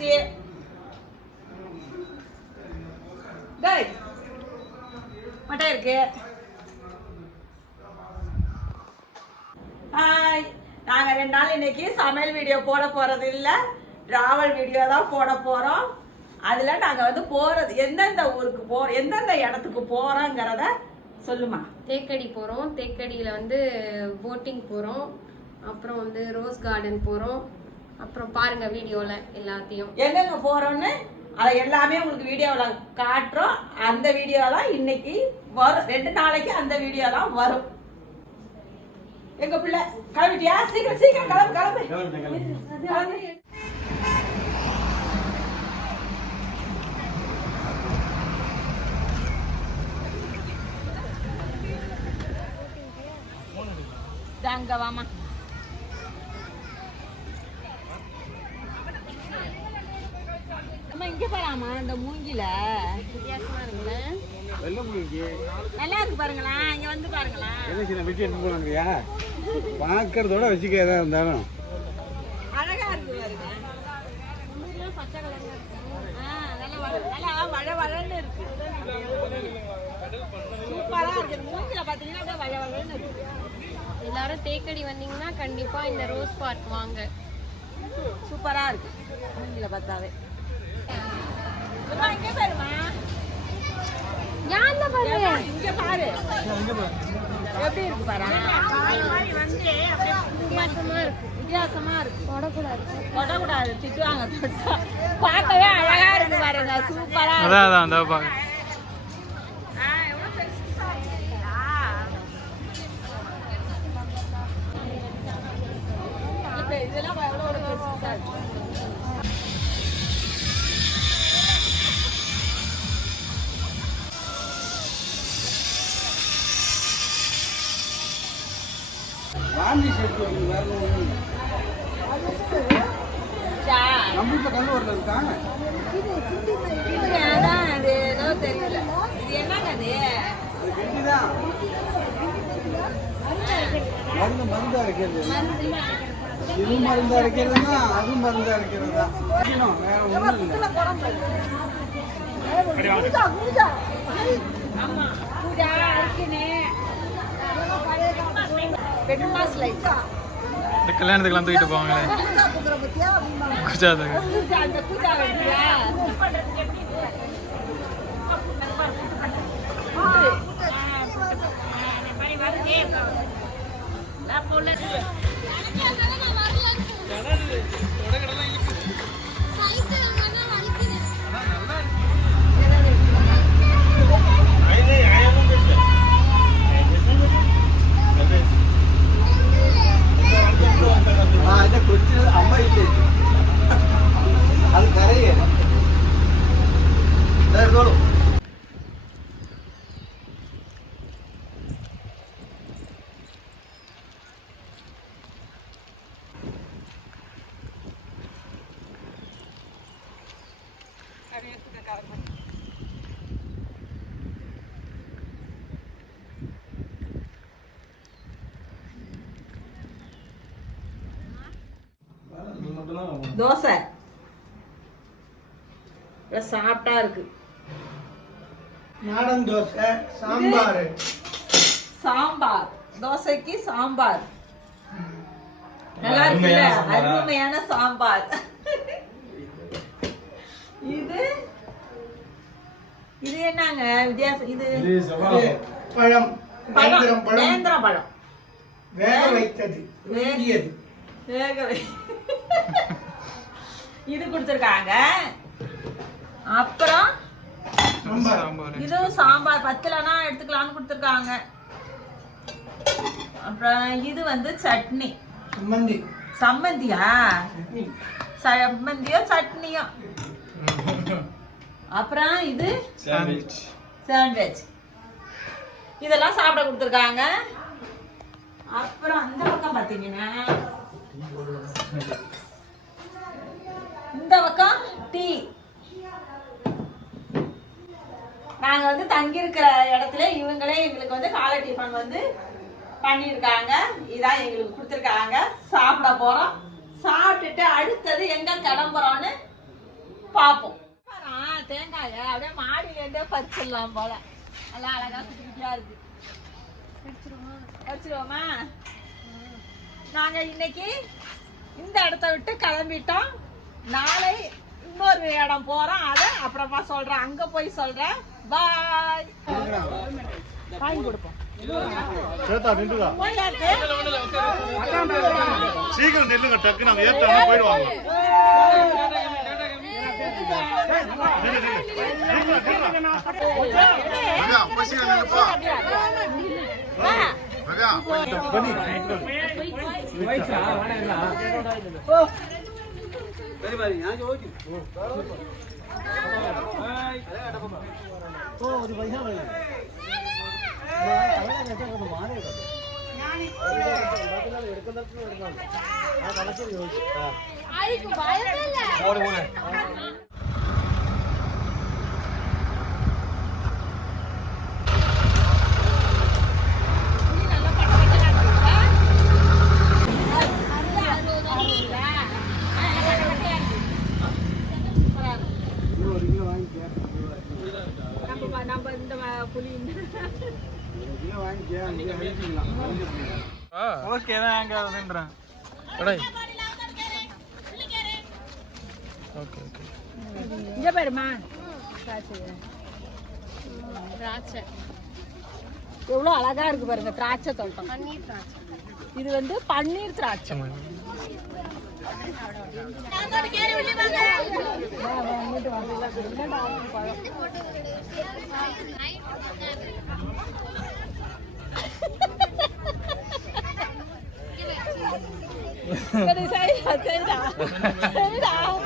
ஆச்சு டேய் மட்டை இருக்கு ஹாய் நாங்கள் ரெண்டு நாள் இன்னைக்கு சமையல் வீடியோ போட போகிறது இல்லை. டிராவல் வீடியோ தான் போட போகிறோம் அதில் நாங்கள் வந்து போகிறது எந்தெந்த ஊருக்கு போ எந்தெந்த இடத்துக்கு போகிறோங்கிறத சொல்லுமா? தேக்கடி போகிறோம் தேக்கடியில் வந்து போட்டிங் போகிறோம் அப்புறம் வந்து ரோஸ் கார்டன் போகிறோம் அப்புறம் பாருங்க வீடியோவில் எல்லாத்தையும். எங்கெங்க போறோம்னு? அதை எல்லாமே உங்களுக்கு வீடியோவில் காட்டுறோம். அந்த வீடியோ தான் இன்னைக்கு வரும். ரெண்டு நாளைக்கு அந்த வீடியோ தான் வரும். எங்க பிள்ளை கிளம்பிட்டியா? சீக்கிரம் சீக்கிரம் கிளம்பு கிளம்பு. தாங்க வாமா இங்க பாராமா இந்த மூங்கில. வித்தியாசமாக இருக்குல்ல? வெள்ள முடிஞ்சு நல்லா இருக்கு பாருங்களேன் இங்க வந்து பாருங்களேன் என்ன சின்ன வெட்டி எடுத்து போனாங்கய்யா பார்க்கறதோட வச்சுக்க எதா இருந்தாலும். அழகா இருக்கு பாருங்க. முந்திரிலாம் பச்சை கலரில் இருக்கும் ஆ, நல்லா வழ வளன்னு இருக்கு. சூப்பரா இருக்கு. மூங்கில பாத்தீங்கன்னா அப்படியே வழ இருக்கு. எல்லாரும் தேக்கடி வந்தீங்கன்னா கண்டிப்பாக இந்த ரோஸ் பார்க் வாங்க. சூப்பரா இருக்கு. மூங்கில பார்த்தாவே. எப்படி இருக்கு பாரு? வித்தியாசமாக இருக்கும் வித்தியாசமா இருக்கு. தொடக்கூடாது. தொடக்கூடாது. திட்டுவாங்க தொட்டா. பார்க்கவே அழகா இருக்கு பாருங்க. சூப்பரா இருக்கு. அதான் அதான் அந்த பாக்க ஆ, எவ்வளவு பெருசா இருக்குடா. இப்ப இதெல்லாம் எவ்வளவு ஒரு பெருசா இருக்கு. வாந்தி சேர்த்து வந்து வேற ஒன்றும் நம்மளுக்கு கல் வரல இருக்கா தெரியல. இது கெட்டி தான். மருந்து மருந்து அரைக்கிறது இது மருந்து அது மருந்து அரைக்கிறது தான் வைக்கணும், வேற ஒன்றும் இல்லை. ஆமா. பூஜா அரிக்கனே. பெட்மாஸ் லைட் இந்த கல்யாணத்துக்குலாம் தூக்கிட்டு போவாங்களே? பூஜா அந்த தோசை. சாப்பிட்டா இருக்கு. நாடன் தோசை சாம்பார். சாம்பார். தோசைக்கு சாம்பார். நல்லா இருக்குல்ல? அருமையான சாம்பார் இது இது என்னங்க வித்தியாசம்? இது பழம். பழம். நேந்திரம் பழம். வேக வைத்தது வேண்டியது வேக வை- இது கொடுத்துருக்காங்க. அப்புறம் சாம்பார். சாம்பார். இதுவும் சாம்பார். பத்துலனா எடுத்துக்கலாம்னு கொடுத்துருக்காங்க. அப்புறம் இது வந்து சட்னி. சம்மந்தி. சம்மந்தியா? சம்மந்தியோ சட்னியோ? அப்புறம் இது சாண்ட்விச் சாண்ட்விச் இதெல்லாம் சாப்பிட கொடுத்துருக்காங்க. அப்புறம் அந்த பக்கம் பார்த்தீங்கன்னா இந்த பக்கம் டீ. நாங்க வந்து தங்கி இருக்கிற இடத்துல இவங்களே எங்களுக்கு வந்து காலை டிஃபன் வந்து பண்ணியிருக்காங்க. இதான் எங்களுக்கு கொடுத்துருக்காங்க. சாப்பிட போறோம். சாப்பிட்டுட்டு அடுத்தது எங்க கிளம்புறோம்னு பார்ப்போம். தேங்காய அப்படியே மாடியில இருந்தே பறிச்சிடலாம் போல. நல்லா அழகா குட்டி குட்டியா இருக்கு. பறிச்சிருவோமா? நாங்க இன்னைக்கு இந்த இடத்த விட்டு கிளம்பிட்டோம். நாளை இன்னொரு இடம் போறோம். அதை அப்புறமா சொல்றேன். அங்க போய் சொல்றேன். பாய் வாங்கி கொடுப்போம்? சீக்கிரம் நில்லுங்க டக்கு நாங்க ஏத்தாம போயிடுவாங்க. ഒരു പൈസ വേണം എടുക്കുന്നിടത്ത് എടുക്കണം ആ കണക്കിൽ ചോദിച്ചു ஓகே தான் அங்க அதுன்றேன். டேய் ஓகே ஓகே. இங்க பாருமா திராட்சை. எவ்வளவு அழகா இருக்கு பாருங்க திராட்சை தோட்டம். பன்னீர் திராட்சை. இது வந்து பன்னீர் திராட்சை. cái đi xây là xây đã xây đã